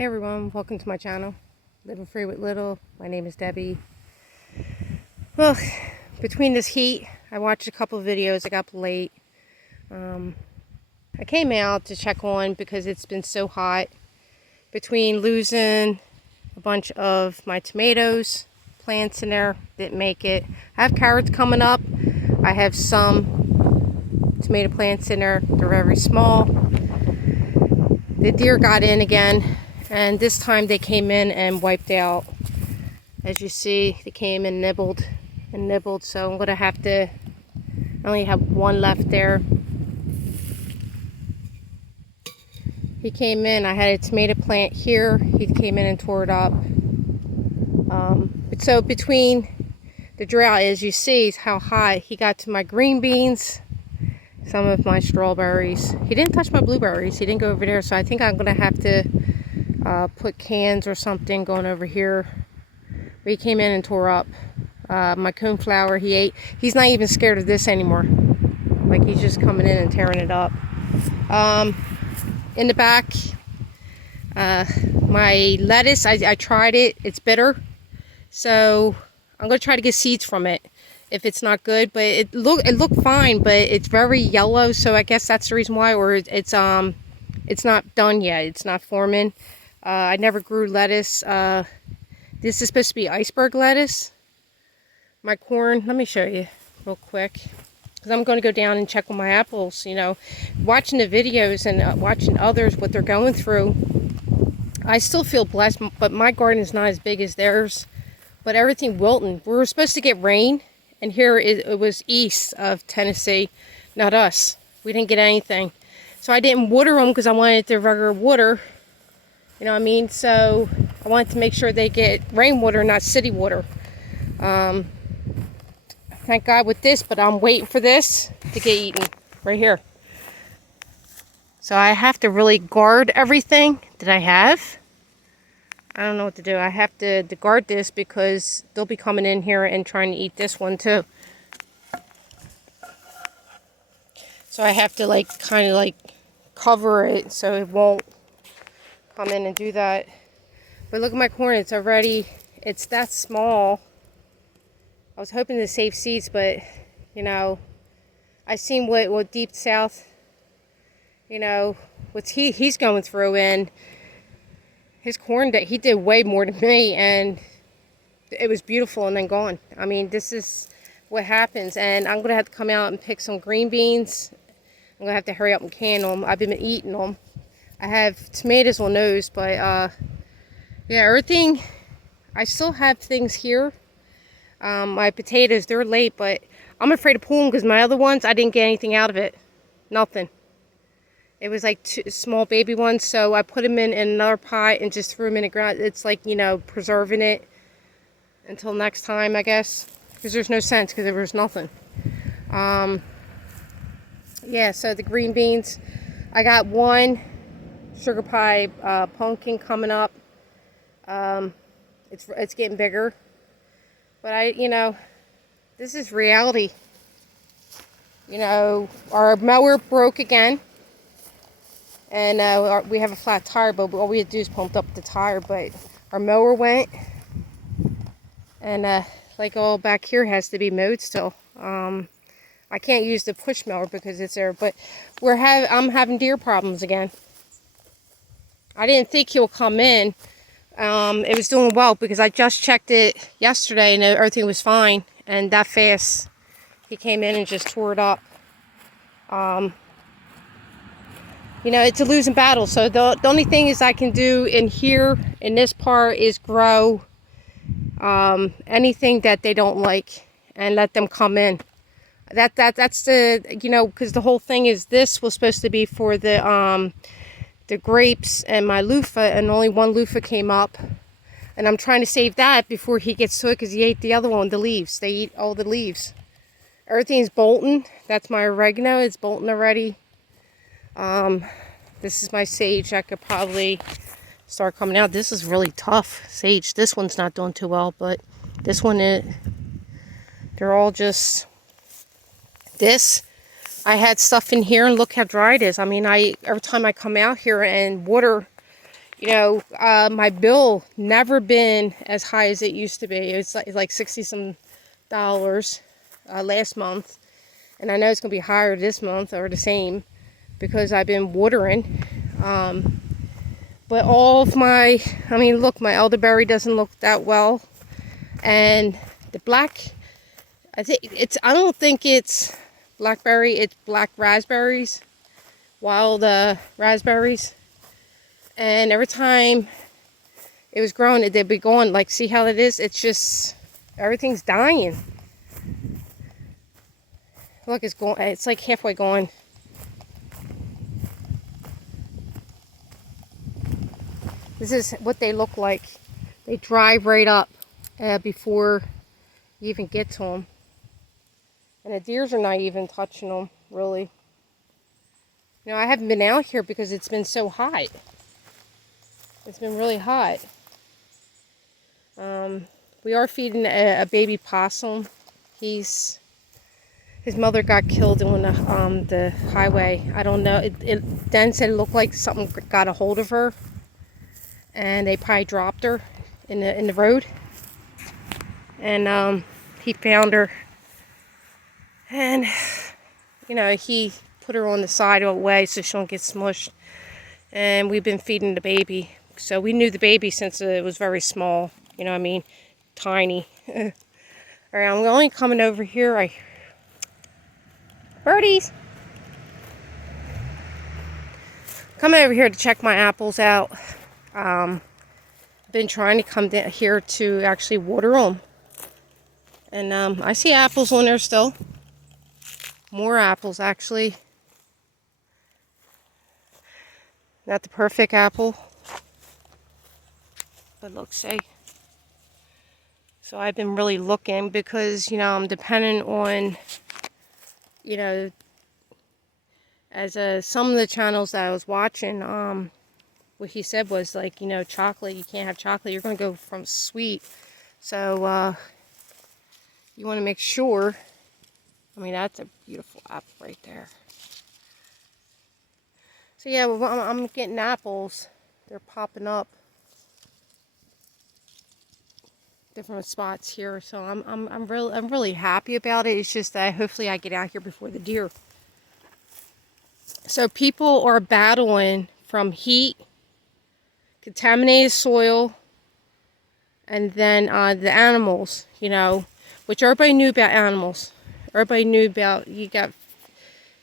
Hey everyone, welcome to my channel, Living Free with Little. My name is Debbie. Well, between this heat, I watched a couple of videos. I got up late. I came out to check on because it's been so hot. Between losing a bunch of my tomatoes, plants in there, didn't make it. I have carrots coming up. I have some tomato plants in there. They're very small. The deer got in again. And this time they came in and wiped out. As you see, they came and nibbled, so I'm going to have to, I only have one left there. He came in, I had a tomato plant here, he came in and tore it up. So between the drought, as you see, is how high he got to my green beans, some of my strawberries. He didn't touch my blueberries, he didn't go over there, so I think I'm going to have to put cans or something going over here. But he came in and tore up my coneflower. He ate. He's not even scared of this anymore. Like, he's just coming in and tearing it up. In the back, my lettuce, I tried it. It's bitter. So I'm going to try to get seeds from it if it's not good. But it looked fine, but it's very yellow. So I guess that's the reason why. Or it's not done yet. It's not forming. I never grew lettuce. This is supposed to be iceberg lettuce. My corn, let me show you real quick. Because I'm going to go down and check on my apples, you know. Watching the videos and watching others, what they're going through. I still feel blessed, but my garden is not as big as theirs. But everything wilting. We were supposed to get rain. And here it was east of Tennessee. Not us. We didn't get anything. So I didn't water them because I wanted the regular water. You know what I mean? So I wanted to make sure they get rainwater, not city water. Thank God with this, but I'm waiting for this to get eaten right here. So I have to really guard everything that I have. I don't know what to do. I have to guard this because they'll be coming in here and trying to eat this one too. So I have to kind of cover it so it won't come in and do that. But look at my corn, it's that small. I was hoping to save seeds, but you know, I've seen what Deep South, you know, what he's going through, and his corn, that he did way more than me, and it was beautiful and then gone. I mean, this is what happens, and I'm gonna have to come out and pick some green beans. I'm gonna have to hurry up and can them. I've been eating them. I have tomatoes on those, but yeah, everything, I still have things here. My potatoes, they're late, but I'm afraid to pull them because my other ones, I didn't get anything out of it. Nothing. It was like two small baby ones, so I put them in another pot and just threw them in the ground. It's like, you know, preserving it until next time, I guess, because there's no sense because there was nothing. Yeah, so the green beans, I got one sugar pie pumpkin coming up. It's getting bigger, but you know, this is reality. You know, our mower broke again, and we have a flat tire, but all we had to do is pump up the tire. But our mower went, and like all back here has to be mowed still. I can't use the push mower because it's there, but I'm having deer problems again. I didn't think he'll come in. It was doing well because I just checked it yesterday and everything was fine. And that fast, he came in and just tore it up. You know, it's a losing battle. So the only thing is I can do in here, in this part, is grow anything that they don't like and let them come in. That's the, you know, because the whole thing is this was supposed to be for the grapes and my loofah, and only one loofah came up, and I'm trying to save that before he gets to it because he ate the other one, the leaves. They eat all the leaves. Everything's bolting. That's my oregano. It's bolting already. This is my sage. I could probably start coming out. This is really tough sage. This one's not doing too well, but this one, they're all just this. I had stuff in here and look how dry it is. I mean, every time I come out here and water, My bill never been as high as it used to be. It's like 60 some dollars last month, and I know it's gonna be higher this month or the same because I've been watering. But all of look, my elderberry doesn't look that well, and the black, I don't think it's blackberry, it's black raspberries, wild raspberries. And every time it was growing, they'd be going, like, see how it is? It's just, everything's dying. Look, it's going, it's like halfway gone. This is what they look like. They dry right up before you even get to them. And the deers are not even touching them, really. I haven't been out here because it's been so hot. It's been really hot. We are feeding a baby possum. His mother got killed on the highway. I don't know. Den said it looked like something got a hold of her, and they probably dropped her in the road. And he found her, and he put her on the side of the way so she don't get smushed. And we've been feeding the baby. So we knew the baby since it was very small, tiny. All right, I'm only coming over here. Birdies! Coming over here to check my apples out. Been trying to come down here to actually water them. And I see apples on there still. More apples, actually. Not the perfect apple. But look, say. So I've been really looking because, I'm dependent on, as some of the channels that I was watching, what he said was like, chocolate, you can't have chocolate, you're going to go from sweet. So you want to make sure, that's a beautiful apple right there. So yeah, well, I'm getting apples. They're popping up. Different spots here, so I'm really happy about it. It's just that hopefully I get out here before the deer. So people are battling from heat, contaminated soil, and then the animals, which everybody knew about animals. Everybody knew about, you got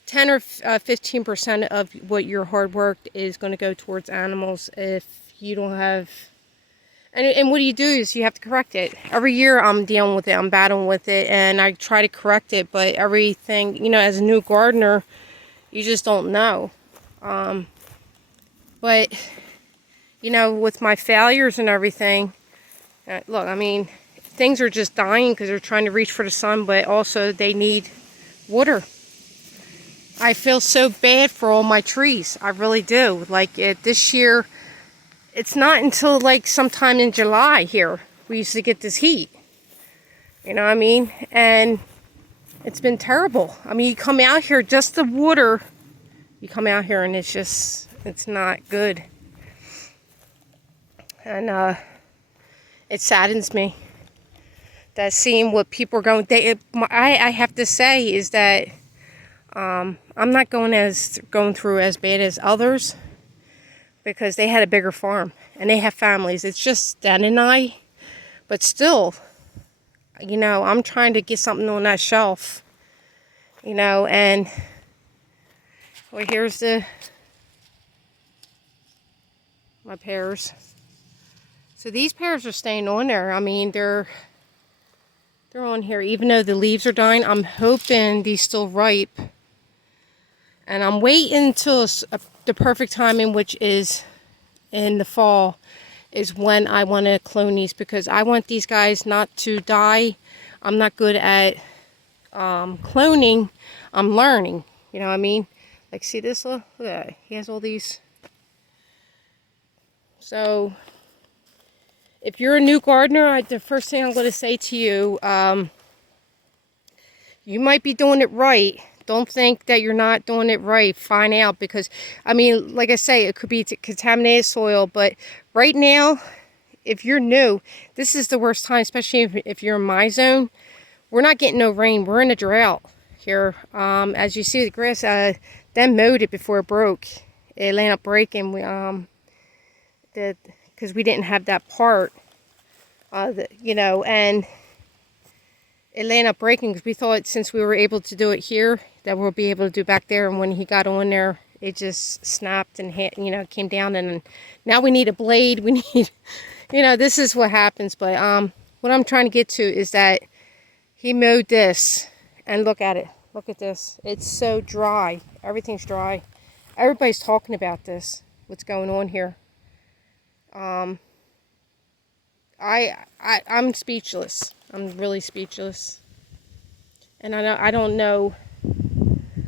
10 or 15% of what your hard work is going to go towards animals if you don't have. And what do is you have to correct it. Every year I'm dealing with it, I'm battling with it, and I try to correct it, but everything, as a new gardener, you just don't know. But, with my failures and everything, look, things are just dying because they're trying to reach for the sun, but also they need water. I feel so bad for all my trees. I really do. Like this year, it's not until like sometime in July here we used to get this heat. And it's been terrible. You come out here just the water. You come out here and it's not good. And it saddens me that seeing what people are going. I have to say is that I'm not going through as bad as others, because they had a bigger farm and they have families. It's just Dan and I, but still, I'm trying to get something on that shelf, and well, here's my pears. So these pears are staying on there. They're on here, even though the leaves are dying. I'm hoping these still ripe. And I'm waiting until the perfect timing, which is in the fall, is when I want to clone these, because I want these guys not to die. I'm not good at cloning. I'm learning. Like, see this? Look at that. He has all these. So, if you're a new gardener, the first thing I'm going to say to you, you might be doing it right. Don't think that you're not doing it right. Find out, because, I mean, like I say, it could be contaminated soil. But right now, if you're new, this is the worst time, especially if you're in my zone. We're not getting no rain. We're in a drought here. As you see, the grass, them mowed it before it broke. It ended up breaking. Because we didn't have that part, you know, and it ended up breaking because we thought since we were able to do it here that we'll be able to do back there. And when he got on there, it just snapped and hit, you know, came down. And now we need a blade. We need, you know, this is what happens. But what I'm trying to get to is that he mowed this, and look at it. Look at this. It's so dry. Everything's dry. Everybody's talking about this. What's going on here? I'm speechless. I'm really speechless. And I don't know.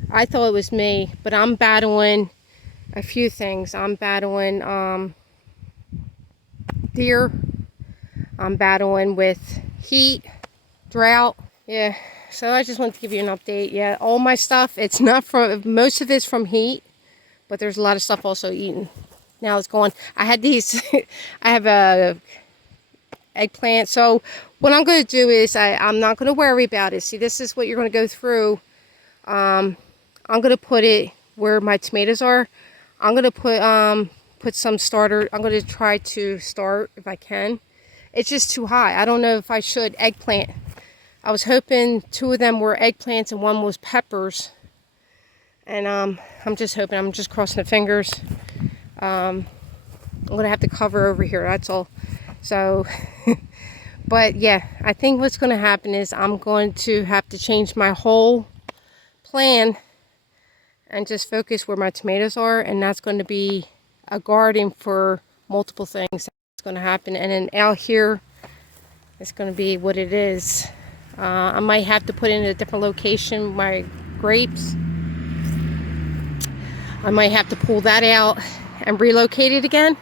I thought it was me, but I'm battling a few things. I'm battling deer. I'm battling with heat, drought. Yeah. So I just wanted to give you an update. Yeah, all my stuff, it's not from, most of it's from heat, but there's a lot of stuff also eaten. Now it's gone. I had these, I have a eggplant. So what I'm going to do is I'm not going to worry about it. See, this is what you're going to go through. I'm going to put it where my tomatoes are. I'm going to put some starter. I'm going to try to start if I can. It's just too high. I don't know if I should. Eggplant. I was hoping 2 of them were eggplants and 1 was peppers. And I'm just hoping. I'm just crossing the fingers. I'm going to have to cover over here. That's all. So, but yeah, I think what's going to happen is I'm going to have to change my whole plan and just focus where my tomatoes are. And that's going to be a garden for multiple things. That's going to happen. And then out here, it's going to be what it is. I might have to put in a different location my grapes. I might have to pull that out and relocate it again.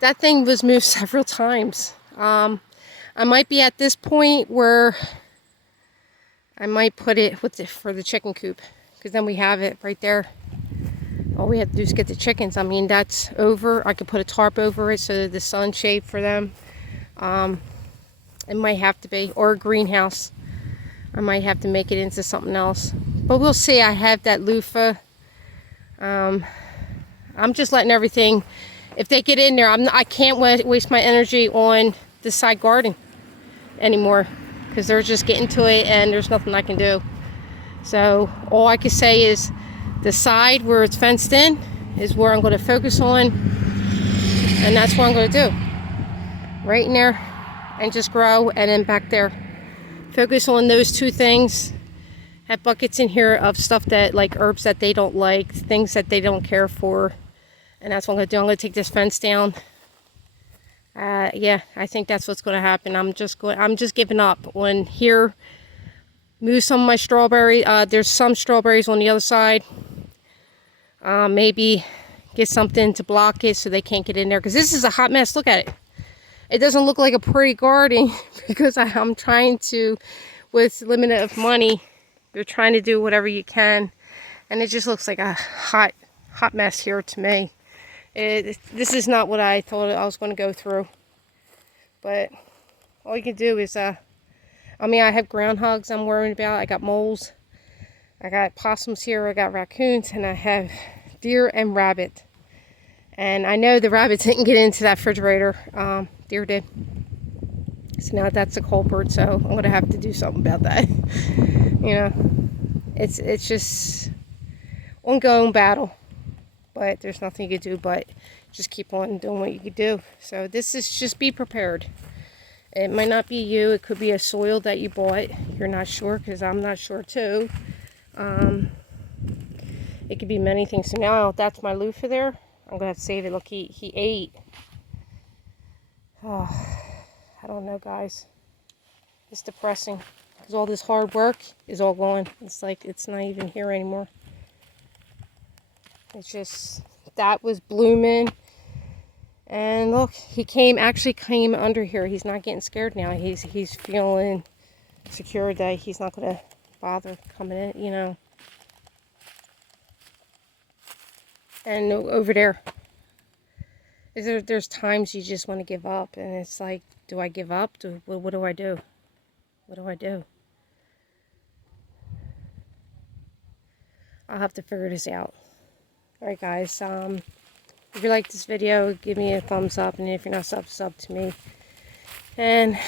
That thing was moved several times. I might be at this point where I might put it for the chicken coop, because then we have it right there. All we have to do is get the chickens. I mean, that's over. I could put a tarp over it so that the sun's shade for them. It might have to be, or a greenhouse. I might have to make it into something else, but we'll see. I have that loofah. I'm just letting everything, if they get in there, I can't waste my energy on the side garden anymore, because they're just getting to it and there's nothing I can do. So all I can say is the side where it's fenced in is where I'm going to focus on, and that's what I'm going to do. Right in there, and just grow, and then back there. Focus on those 2 things. Have buckets in here of stuff that, like herbs that they don't like, things that they don't care for. And that's what I'm going to do. I'm going to take this fence down. Yeah, I think that's what's going to happen. I'm just giving up on here. Move some of my strawberry. There's some strawberries on the other side. Maybe get something to block it so they can't get in there. Because this is a hot mess. Look at it. It doesn't look like a pretty garden because I'm trying to, with limited of money, you're trying to do whatever you can. And it just looks like a hot mess here to me. This is not what I thought I was going to go through. But all you can do is, I mean, I have groundhogs I'm worried about. I got moles. I got possums here. I got raccoons. And I have deer and rabbit. And I know the rabbits didn't get into that refrigerator. Deer did. So now that's a culprit. So I'm going to have to do something about that. You know, it's just ongoing battle. But there's nothing you can do but just keep on doing what you can do. So this is just be prepared. It might not be you. It could be a soil that you bought. You're not sure, because I'm not sure too. It could be many things. So now that's my loofah there. I'm going to have to save it. Look, he ate. Oh, I don't know, guys. It's depressing. Because all this hard work is all gone. It's like it's not even here anymore. It's just, that was blooming. And look, he actually came under here. He's not getting scared now. He's feeling secure that he's not going to bother coming in, you know. And over there, there's times you just want to give up, and it's like, do I give up? What do I do? What do I do? I'll have to figure this out. Alright guys, if you like this video, give me a thumbs up, and if you're not sub to me. And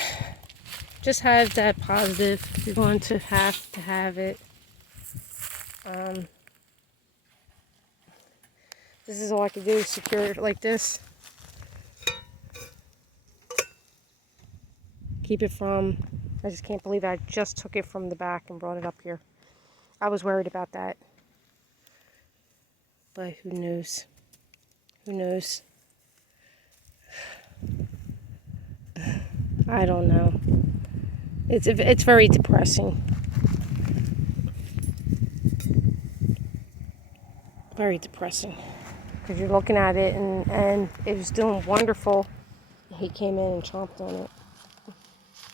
just have that positive. You're going to have it. This is all I can do, is secure it like this. Keep it from, I just can't believe I just took it from the back and brought it up here. I was worried about that. But who knows? Who knows? I don't know. It's very depressing. Very depressing. Because you're looking at it and it was doing wonderful. He came in and chomped on it.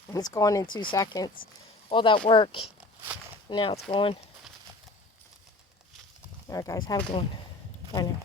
And it's gone in 2 seconds. All that work. Now it's gone. Alright guys, have a good one. Bye now.